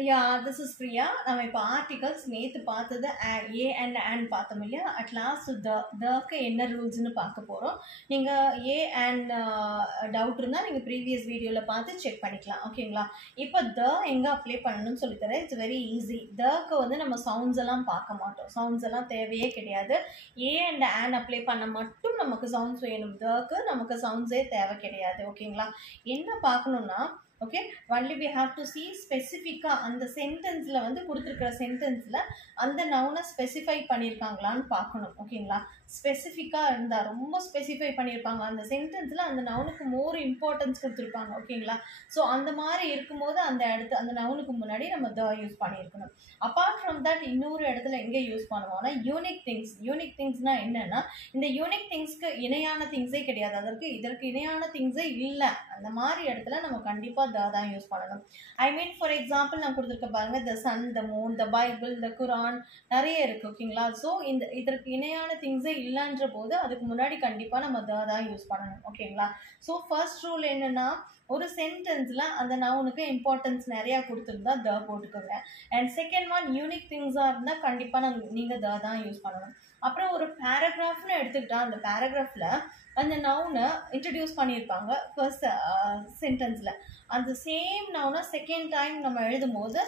This is Priya. நம்ம இப்போ articles நேற்று பார்த்தது ஏ அண்ட் அண்ட் பார்த்தோம் இல்லையா. அட் லாஸ்ட் தக்கு என்ன ரூல்ஸ்னு பார்க்க போகிறோம். நீங்கள் ஏ அண்ட் டவுட் இருந்தால் நீங்கள் ப்ரீவியஸ் வீடியோவில் பார்த்து செக் பண்ணிக்கலாம். ஓகேங்களா. இப்போ எங்கே அப்ளை பண்ணணும்னு சொல்லித்தரேன். It's very easy. தக்கு வந்து நம்ம சவுண்ட்ஸ் எல்லாம் பார்க்க மாட்டோம். சவுண்ட்ஸ் எல்லாம் தேவையே கிடையாது. ஏ அண்ட் அண்ட் அப்ளை பண்ண மட்டும் நமக்கு சவுண்ட்ஸ் வேணும். தக்கு நமக்கு சவுண்ட்ஸே தேவை கிடையாது. ஓகேங்களா. என்ன பார்க்கணுன்னா, okay, only we have to see ஸ்பெசிஃபிக்காக அந்த சென்டென்ஸில் வந்து கொடுத்துருக்கிற சென்டென்ஸில் அந்த நவுனை ஸ்பெசிஃபை பண்ணியிருக்காங்களான்னு பார்க்கணும். ஓகேங்களா. ஸ்பெசிஃபிக்காக இருந்தால் ரொம்ப ஸ்பெசிஃபை பண்ணியிருப்பாங்க அந்த சென்டென்ஸில், அந்த நவுனுக்கு மோர் இம்பார்ட்டன்ஸ் கொடுத்துருப்பாங்க. ஓகேங்களா. ஸோ அந்த மாதிரி இருக்கும்போது அந்த நவுனுக்கு முன்னாடி நம்ம யூஸ் பண்ணியிருக்கணும். அப்பார்ட் ஃப்ரம் தட் இன்னொரு இடத்துல எங்கே யூஸ் பண்ணுவோம்னா யூனிக் திங்ஸ். யூனிக் திங்ஸ்னால் என்னென்னா, இந்த யூனிக் திங்ஸ்க்கு இணையான திங்ஸே கிடையாது. இதற்கு இணையான திங்ஸே இல்லை. அந்த மாதிரி இடத்துல நம்ம கண்டிப்பாக தான் யூஸ் பண்ணணும். ஐ மீன் ஃபார் எக்ஸாம்பிள் நான் கொடுத்துருக்க பாருங்க, the sun, the moon, the Bible, the Quran, நிறைய இருக்கு. ஓகேங்களா. ஸோ இதற்கு இணையான திங்ஸே இல்லைன்ற போது அதுக்கு முன்னாடி கண்டிப்பாக நம்ம தான் யூஸ் பண்ணணும். ஓகேங்களா. ஸோ ஃபர்ஸ்ட் ரூல் என்னன்னா, ஒரு சென்டென்ஸில் அந்த நவுனுக்கு இம்பார்ட்டன்ஸ் நிறையா கொடுத்துருந்தா போட்டுக்கோங்க. அண்ட் செகண்ட் ஒன், யூனிக் திங்ஸாக இருந்தால் கண்டிப்பாக நீங்கள் தான் யூஸ் பண்ணணும். அப்புறம் ஒரு பேராகிராஃப்னு எடுத்துக்கிட்டா, அந்த பேராகிராஃபில் அந்த நவுனை இன்ட்ரடியூஸ் பண்ணியிருப்பாங்க ஃபர்ஸ்ட் சென்டென்ஸில். அந்த சேம் நவுனை செகண்ட் டைம் நம்ம எழுதும்போது,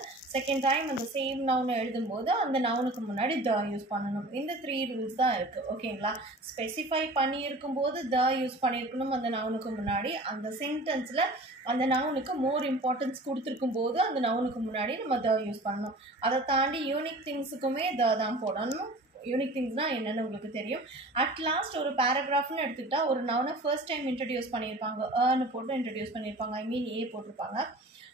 அந்த சேம் நவுனை எழுதும்போது அந்த நவுனுக்கு முன்னாடி யூஸ் பண்ணணும். இந்த 3 ரூல்ஸ் தான் இருக்குது. ஓகேங்களா. ஸ்பெசிஃபை பண்ணியிருக்கும் போது யூஸ் பண்ணியிருக்கணும் அந்த நவுனுக்கு முன்னாடி. அந்த சென்டென்ஸில் அந்த நவுனுக்கு மோர் இம்பார்ட்டன்ஸ் கொடுத்துருக்கும் போது அந்த நவுனுக்கு முன்னாடி நம்ம யூஸ் பண்ணணும். அதை தாண்டி யூனிக் திங்ஸுக்குமே தான் போடணும். யூனிக் திங்ஸ்னால் என்னென்னு உங்களுக்கு தெரியும். அட் லாஸ்ட் ஒரு பேராகிராஃப்னு எடுத்துக்கிட்டா, ஒரு நவுனை ஃபர்ஸ்ட் டைம் இன்ட்ரடியூஸ் பண்ணியிருப்பாங்க, ஏன்னு போட்டு இன்ட்ரடியூஸ் பண்ணியிருப்பாங்க. ஐ மீன் ஏ போட்டிருப்பாங்க.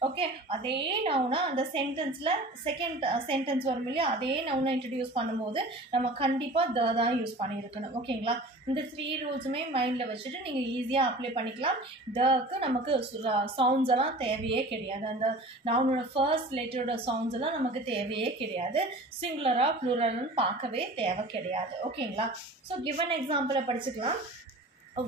ஓகே, அதே நவுனை அந்த சென்டென்ஸில் செகண்ட் சென்டென்ஸ் வரும் இல்லையா, அதே நவுனை இன்ட்ரடியூஸ் பண்ணும்போது நம்ம கண்டிப்பாக தான் யூஸ் பண்ணியிருக்கணும். ஓகேங்களா. இந்த 3 ரூல்ஸுமே மைண்டில் வச்சுட்டு நீங்கள் ஈஸியாக அப்ளை பண்ணிக்கலாம். க்கு நமக்கு சவுண்ட்ஸ் எல்லாம் தேவையே கிடையாது. அந்த நவுனோட ஃபர்ஸ்ட் லெட்டரோட சவுண்ட்ஸ் எல்லாம் நமக்கு தேவையே கிடையாது. சிங்குலராக ப்ளூரல்னு பார்க்கவே தேவை கிடையாது. ஓகேங்களா. ஸோ கிவன் எக்ஸாம்பிளை படிச்சுக்கலாம்.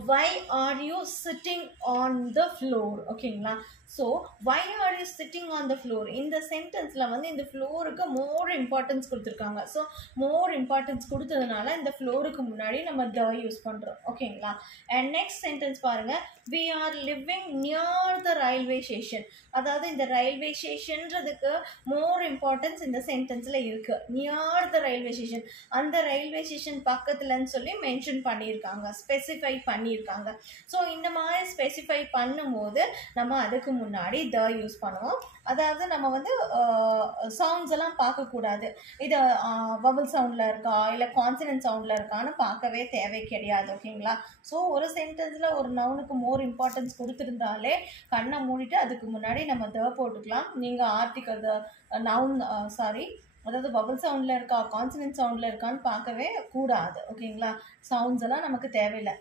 Why are you sitting on the floor? ஓகேங்களா. So why are you sitting on the floor? இந்த சென்டென்ஸில் வந்து இந்த ஃப்ளோருக்கு மோர் இம்பார்ட்டன்ஸ் கொடுத்துருக்காங்க. ஸோ மோர் இம்பார்ட்டன்ஸ் கொடுத்ததுனால இந்த ஃப்ளோருக்கு முன்னாடி நம்ம யூஸ் பண்ணுறோம். ஓகேங்களா. அண்ட் நெக்ஸ்ட் சென்டென்ஸ் பாருங்கள். we are living near the railway station. அதாவது இந்த ரயில்வே ஸ்டேஷன்றதுக்கு மோர் இம்பார்ட்டன்ஸ் இந்த சென்டென்ஸில் இருக்குது. நியர் த ரயில்வே ஸ்டேஷன், அந்த ரயில்வே ஸ்டேஷன் பக்கத்துலன்னு சொல்லி மென்ஷன் பண்ணியிருக்காங்க, ஸ்பெசிஃபை பண்ணியிருக்காங்க. ஸோ இந்த மாதிரி ஸ்பெசிஃபை பண்ணும்போது நம்ம அதுக்கு முன்னாடி யூஸ் பண்ணுவோம். அதாவது நம்ம வந்து சவுண்ட்ஸ் எல்லாம் பார்க்கக்கூடாது. இது வவல் சவுண்டில் இருக்கா இல்லை கான்சனன்ட் சவுண்டில் இருக்கான்னு பார்க்கவே தேவை கிடையாது. ஓகேங்களா. ஸோ ஒரு சென்டென்ஸில் ஒரு நவுனுக்கு மோர் இம்பார்ட்டன்ஸ் கொடுத்துருந்தாலே கண்ணை மூடிட்டு அதுக்கு முன்னாடி நம்ம போட்டுக்கலாம். நீங்கள் ஆர்டிக்கல் நவுன் அதாவது வவல் சவுண்டில் இருக்கா கான்சனன்ட் சவுண்டில் இருக்கான்னு பார்க்கவே கூடாது. ஓகேங்களா. சவுண்ட்ஸ் எல்லாம் நமக்கு தேவையில்லை.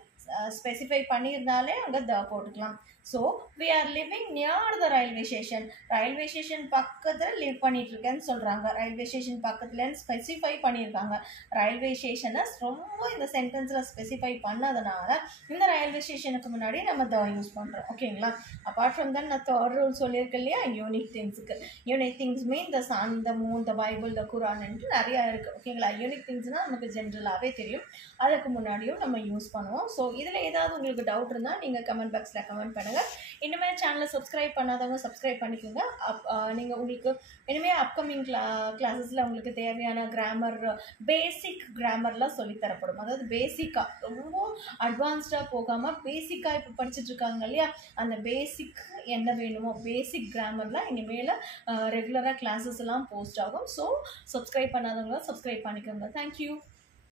ஸ்பெசிஃபை பண்ணியிருந்தாலே அங்கே போட்டுக்கலாம். So we are living near the railway station. Railway station பக்கத்தில் லிவ் பண்ணிட்டு இருக்கேன்னு சொல்கிறாங்க. ரயில்வே ஸ்டேஷன் பக்கத்துலன்னு ஸ்பெசிஃபை பண்ணியிருக்காங்க. ரயில்வே ஸ்டேஷனை ரொம்ப இந்த சென்டென்ஸில் ஸ்பெசிஃபை பண்ணதுனால இந்த ரயில்வே ஸ்டேஷனுக்கு முன்னாடி நம்ம யூஸ் பண்ணுறோம். ஓகேங்களா. அப்பார்ட் ஃப்ரம் தட் நான் தேர்ட் ரூல் சொல்லியிருக்கேன் இல்லையா, யூனிக் திங்ஸுக்கு. Unique things mean the sun, the moon, the Bible, the குரான்ட்டு நிறையா இருக்குது. ஓகேங்களா. யூனிக் திங்ஸ்னால் நமக்கு ஜென்ரலாகவே தெரியும். அதுக்கு முன்னாடியும் நம்ம யூஸ் பண்ணுவோம். ஸோ இதில் ஏதாவது உங்களுக்கு டவுட் இருந்தால் நீங்கள் கமெண்ட் பாக்ஸில் கமெண்ட் பண்ணுங்கள். இனிமேல் சேனலை சப்ஸ்கிரைப் பண்ணாதவங்க சப்ஸ்கிரைப் பண்ணிக்கோங்க. நீங்கள் உங்களுக்கு இனிமேல் அப்கமிங் கிளாஸஸில் உங்களுக்கு தேவையான கிராமர், பேசிக் கிராமர்லாம் சொல்லித்தரப்படும். அதாவது பேசிக்காக ரொம்ப அட்வான்ஸ்டாக போகாமல் பேசிக்காக இப்போ படிச்சுட்டு இருக்காங்க இல்லையா, அந்த பேசிக் என்ன வேணுமோ பேசிக் கிராமர்லாம் இனிமேல் ரெகுலராக கிளாஸஸ் எல்லாம் போஸ்ட் ஆகும். ஸோ சப்ஸ்கிரைப் பண்ணாதவங்க சப்ஸ்கிரைப் பண்ணிக்கோங்க. தேங்க்யூ.